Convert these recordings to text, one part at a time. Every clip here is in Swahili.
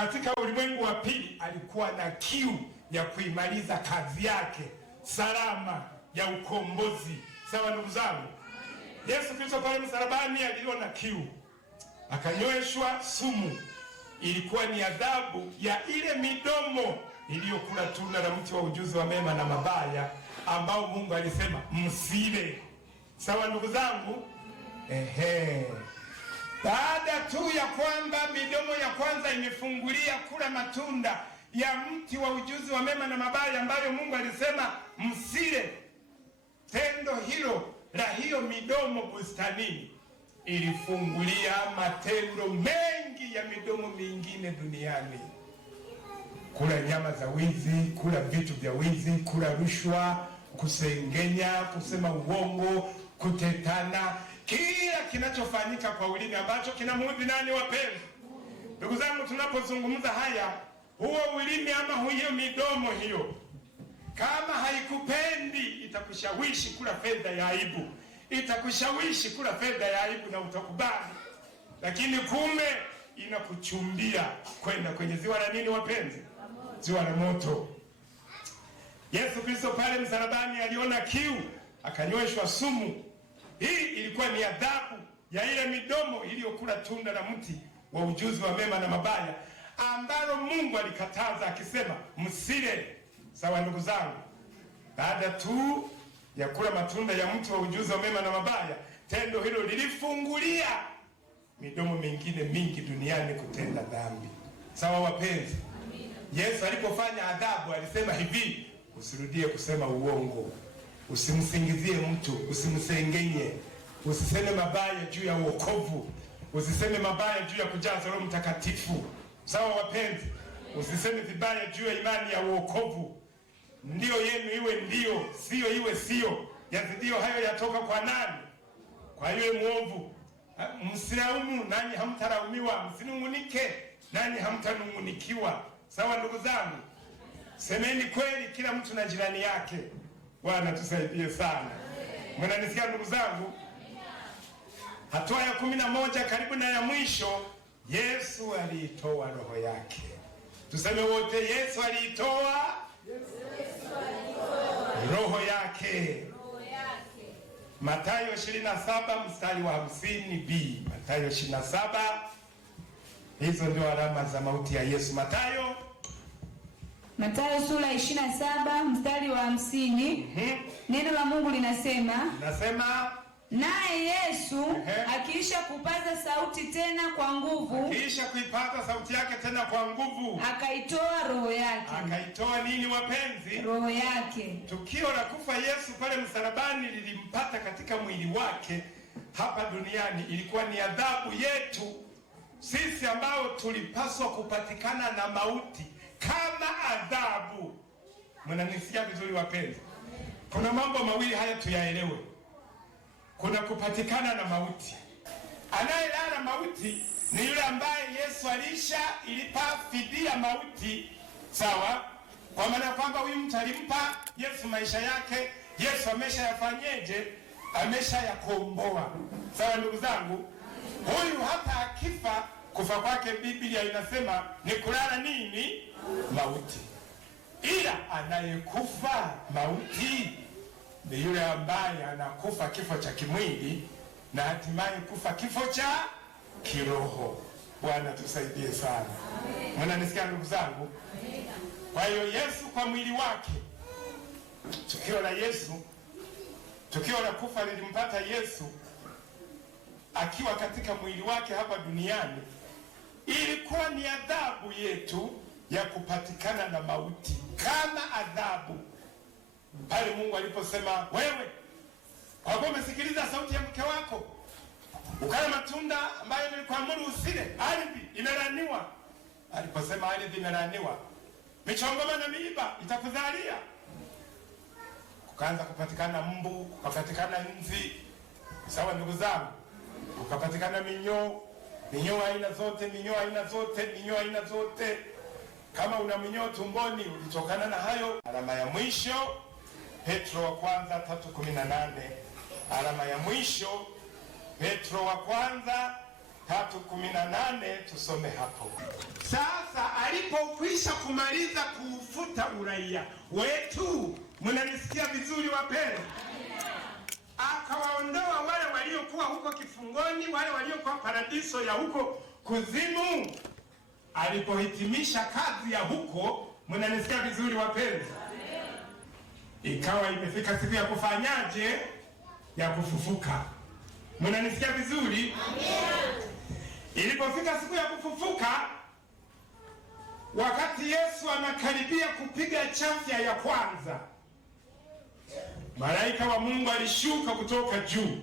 katika ulimwengu wa pili alikuwa na kiu ya kuimaliza kazi yake salama ya ukombozi. Sawa ndugu zangu, Yesu Kristo pale msalabani aliona kiu, akanyweshwa sumu. Ilikuwa ni adhabu ya ile midomo iliyokula tunda la mti wa ujuzi wa mema na mabaya, ambao Mungu alisema msile. Sawa ndugu zangu, baada tu ya kwamba midomo ya kwanza imefungulia kula matunda ya mti wa ujuzi wa mema na mabaya ambayo Mungu alisema msile, tendo hilo la hiyo midomo bustanini ilifungulia matendo mengi ya midomo mingine duniani: kula nyama za wizi, kula vitu vya wizi, kula rushwa, kusengenya, kusema uongo, kutetana, kila kinachofanyika kwa ulimi ambacho kinamuudhi nani wapenzi? Ndugu zangu, tunapozungumza haya, huo ulimi ama hiyo midomo hiyo kama haikupendi itakushawishi kula fedha ya aibu, itakushawishi kula fedha ya aibu na utakubali, lakini kumbe inakuchumbia kwenda kwenye ziwa la nini wapenzi? Ziwa la moto. Yesu Kristo pale msalabani aliona kiu, akanyweshwa sumu. Hii ilikuwa ni adhabu ya ile midomo iliyokula tunda la mti wa ujuzi wa mema na mabaya, ambalo Mungu alikataza akisema msile. Sawa ndugu zangu, baada tu ya kula matunda ya mti wa ujuzi wa mema na mabaya, tendo hilo lilifungulia midomo mingine mingi duniani kutenda dhambi. Sawa wapenzi? Yesu alipofanya adhabu alisema hivi: usirudie kusema uongo, usimsingizie mtu, usimsengenye, usiseme mabaya juu ya wokovu, usiseme mabaya juu ya kujaza Roho Mtakatifu. Sawa wapenzi? Usiseme vibaya juu ya imani ya wokovu. Ndio yenu iwe ndio, sio iwe sio. Yazidio hayo yatoka kwa nani? Kwa yule mwovu. Msilaumu nanyi hamtaraumiwa, msinungunike nanyi hamtanungunikiwa. Sawa ndugu zangu, semeni kweli kila mtu na jirani yake. Bwana tusaidie sana. Mnanisikia ndugu zangu? Hatua ya 11 karibu na ya mwisho, Yesu aliitoa roho yake. Tuseme wote, Yesu aliitoa roho yake. Mathayo 27 mstari wa 50b. Mathayo 27. Hizo ndio alama za mauti ya Yesu. Mathayo sura 27 mstari wa 50. Neno la Mungu linasema naye Yesu akiisha kupaza sauti tena kwa nguvu, akiisha kuipaza sauti yake tena kwa nguvu, akaitoa roho yake. Akaitoa nini wapenzi? Roho yake. Tukio la kufa Yesu pale msalabani lilimpata katika mwili wake hapa duniani. Ilikuwa ni adhabu yetu sisi ambao tulipaswa kupatikana na mauti kama adhabu. Mnanisikia vizuri wapenzi? Kuna mambo mawili haya tuyaelewe. Kuna kupatikana na mauti. Anayelala mauti ni yule ambaye Yesu ilipa fidia mauti. Sawa? Kwa maana kwamba huyu mtu alimpa Yesu maisha yake. Yesu ameshayafanyeje? Ameshayakomboa. Sawa ndugu zangu? Huyu hata akifa, kufa kwake Biblia inasema ni kulala nini? Mauti. Ila anayekufa mauti ni yule ambaye anakufa kifo cha kimwili na hatimaye kufa kifo cha kiroho. Bwana tusaidie sana. Mnanisikia ndugu zangu? Kwa hiyo Yesu kwa mwili wake, tukio la Yesu, tukio la kufa lilimpata Yesu akiwa katika mwili wake hapa duniani. Ilikuwa ni adhabu yetu ya kupatikana na mauti kama adhabu. Pale Mungu aliposema, wewe kwa kuwa umesikiliza sauti ya mke wako ukala matunda ambayo nilikuamuru usile, ardhi imelaaniwa. Aliposema ardhi imelaaniwa, michongoma na miiba itakuzalia. Kukaanza kupatikana mbu, kukapatikana nzi. Sawa ndugu zangu? Kukapatikana minyoo aina zote. Kama una minyoo tumboni ulitokana na hayo. Alama ya mwisho Petro wa kwanza 3:18. Alama ya mwisho Petro wa kwanza 3:18. Tusome hapo. Sasa alipokwisha kumaliza kufuta uraia wetu, mnanisikia vizuri wapendwa? Akawaondoa wale waliokuwa huko kifungoni, wale waliokuwa paradiso ya huko kuzimu. Alipohitimisha kazi ya huko, mnanisikia vizuri wapendwa? Ikawa imefika siku ya kufanyaje? Ya kufufuka. Mnanisikia vizuri? Ilipofika siku ya kufufuka, wakati Yesu anakaribia kupiga chafya ya kwanza, malaika wa Mungu alishuka kutoka juu,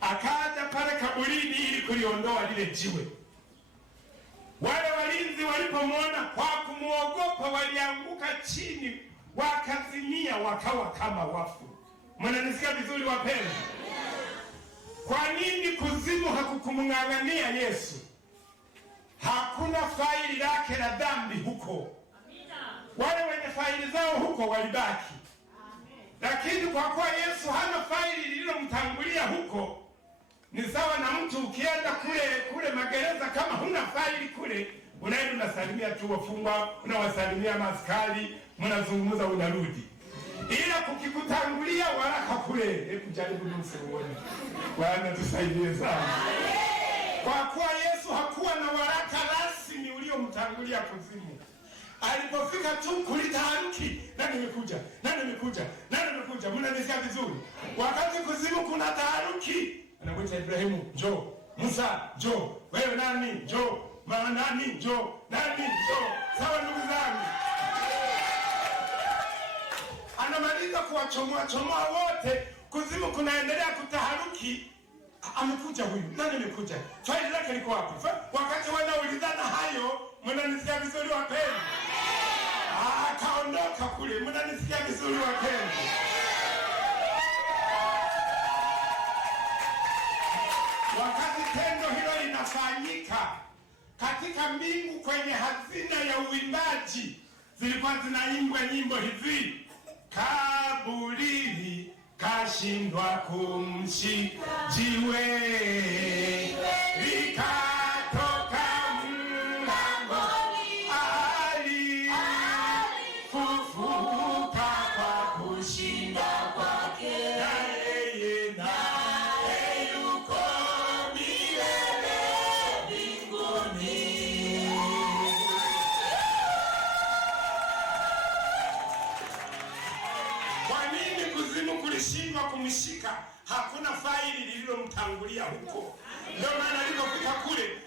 akaja pale kaburini ili kuliondoa lile jiwe. Wale walinzi walipomwona, kwa kumuogopa, walianguka chini, wakazimia, wakawa kama wafu. Mnanisikia vizuri wapendwa? Kwa nini kuzimu hakukumng'ang'ania Yesu? Hakuna faili lake la dhambi huko. Wale wenye faili zao huko walibaki. Lakini kwa kuwa Yesu hana faili lililomtangulia huko, ni sawa na mtu ukienda kule magereza, kama huna faili kule, unaenda unasalimia tu wafungwa, unawasalimia maaskari, mnazungumza, unarudi. Ila kukikutangulia waraka kule, hebu jaribu uone. Bwana tusaidie sana. Kwa kuwa Yesu hakuwa na waraka rasmi uliomtangulia kuzimu, alipofika tu kulitaharuki, nani amekuja, nani amekuja, nani amekuja. Mnanisikia vizuri? Wakati kuzimu kuna taharuki, anakuita Ibrahimu, njoo. Musa, njoo. Wewe nani? Njoo. Mama nani? Njoo. Nani? Njoo. Sawa ndugu zangu. Anamaliza kuwachomoa wote, kuzimu kunaendelea kutaharuki. Amekuja huyu, nani amekuja? Faili lake liko wapi? Wakati wanaulizana hayo, mnanisikia vizuri wapendwa? Akaondoka kule, mnanisikia vizuri wapendwa? Wakati tendo hilo linafanyika, katika mbingu kwenye hazina ya uimbaji zilikuwa zinaimbwa nyimbo hizi: kaburini kashindwa kumshika jiwe, likatoka mlangoni, alifufuka kwa kushinda kwake, na yeye yuko milele mbinguni. Kwa nini kuzimu kulishindwa kumshika? Hakuna faili lililomtangulia huko. Ndio maana alipofika kule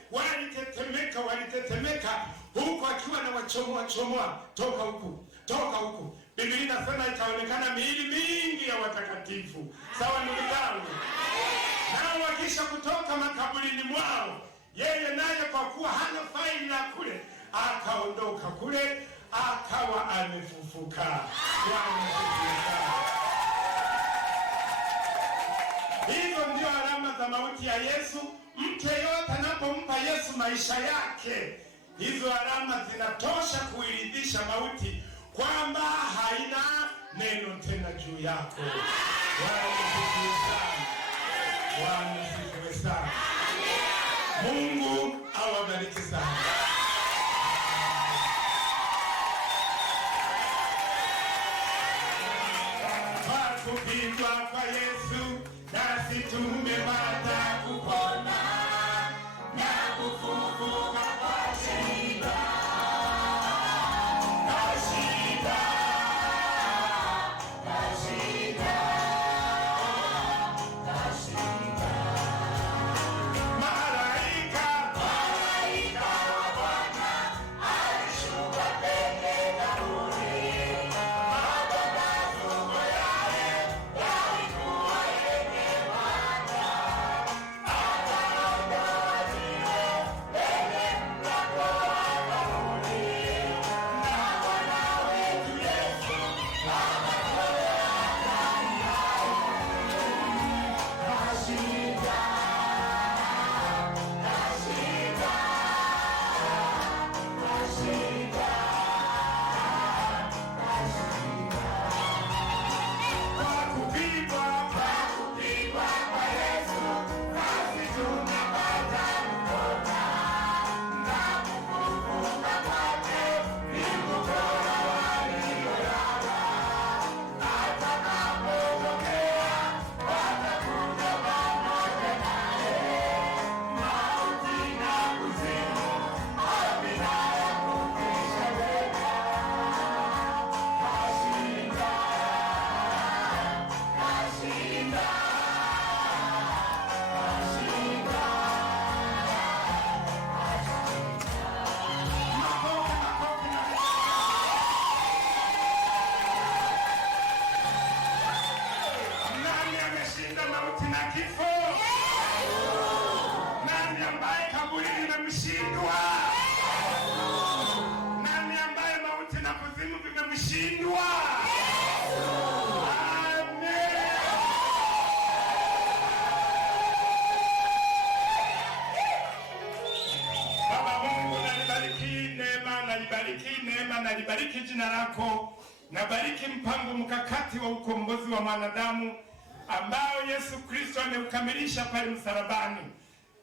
walitetemeka huko, akiwa na wachomoa, toka huku, toka huku. Biblia inasema ikaonekana miili mingi ya watakatifu. Sawa ndugu zangu? Nao wakisha kutoka makaburini mwao, yeye naye kwa kuwa hana faili la kule, akaondoka kule, akawa amefufuka. Hizo ndio alama za mauti ya Yesu. Mtu yeyote anapompa Yesu maisha yake, hizo alama zinatosha kuiridhisha mauti kwamba haina neno tena juu yako. Bwana asifiwe sana. Mungu awabariki sana. Kupigwa kwa Yesu nasi tumepata kupona na kufufuka kwa shida. Malaika wa Bwana alishuka peke kaburi. Bwana nalibariki neema, nalibariki jina lako, nabariki mpango mkakati wa ukombozi wa mwanadamu ambao Yesu Kristo ameukamilisha pale msalabani.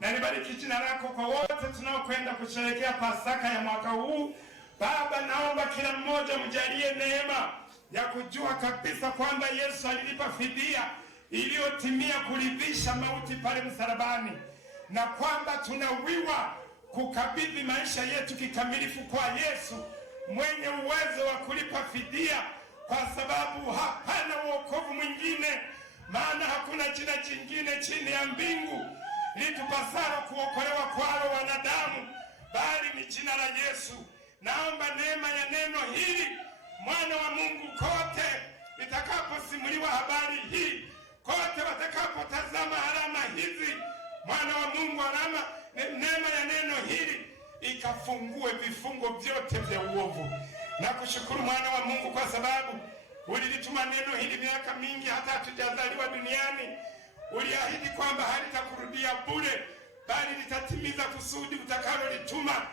Nalibariki jina lako kwa wote tunaokwenda kusherehekea Pasaka ya mwaka huu. Baba, naomba kila mmoja mjalie neema ya kujua kabisa kwamba Yesu alilipa fidia iliyotimia kuridhisha mauti pale msalabani, na kwamba tunawiwa kukabidhi maisha yetu kikamilifu kwa Yesu mwenye uwezo wa kulipa fidia, kwa sababu hapana wokovu mwingine, maana hakuna jina jingine chini ya mbingu litupasalo kuokolewa kwalo wanadamu, bali ni jina la Yesu. Naomba neema ya neno hili, mwana wa Mungu, kote litakaposimuliwa habari hii, kote watakapotazama alama hizi, mwana wa Mungu, alama neema ya neno hili ikafungue vifungo vyote vya uovu. Na kushukuru mwana wa Mungu kwa sababu ulilituma neno hili miaka mingi hata hatujazaliwa duniani. Uliahidi kwamba halitakurudia bure, bali litatimiza kusudi utakalolituma.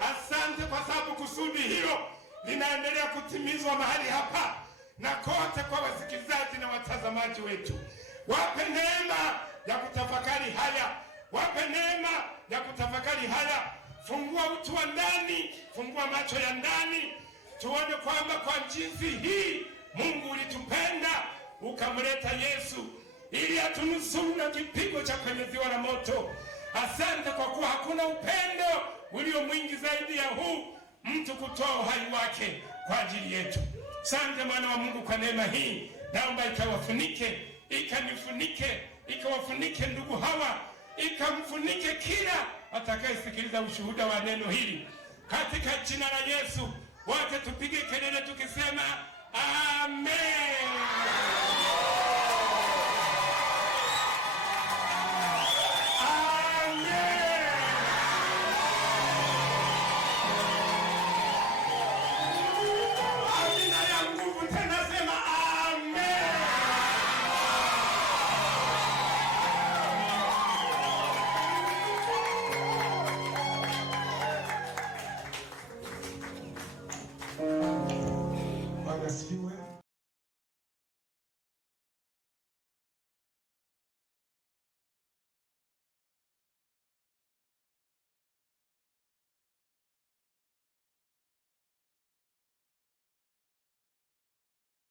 Asante kwa sababu kusudi hilo linaendelea kutimizwa mahali hapa na kote kwa wasikilizaji na watazamaji wetu. Wape neema ya kutafakari haya, wape neema ya kutafakari haya. Fungua utu wa ndani, fungua macho ya ndani, tuone kwamba kwa jinsi hii Mungu ulitupenda ukamleta Yesu ili atunusuru na kipigo cha kwenye ziwa la moto. Asante kwa kuwa hakuna upendo ulio mwingi zaidi ya huu, mtu kutoa uhai wake kwa ajili yetu. Asante mwana wa Mungu kwa neema hii, naomba ikawafunike, ikanifunike, ikawafunike ndugu hawa, ikamfunike kila atakayesikiliza ushuhuda wa neno hili. Katika jina la Yesu wote tupige kelele tukisema amen.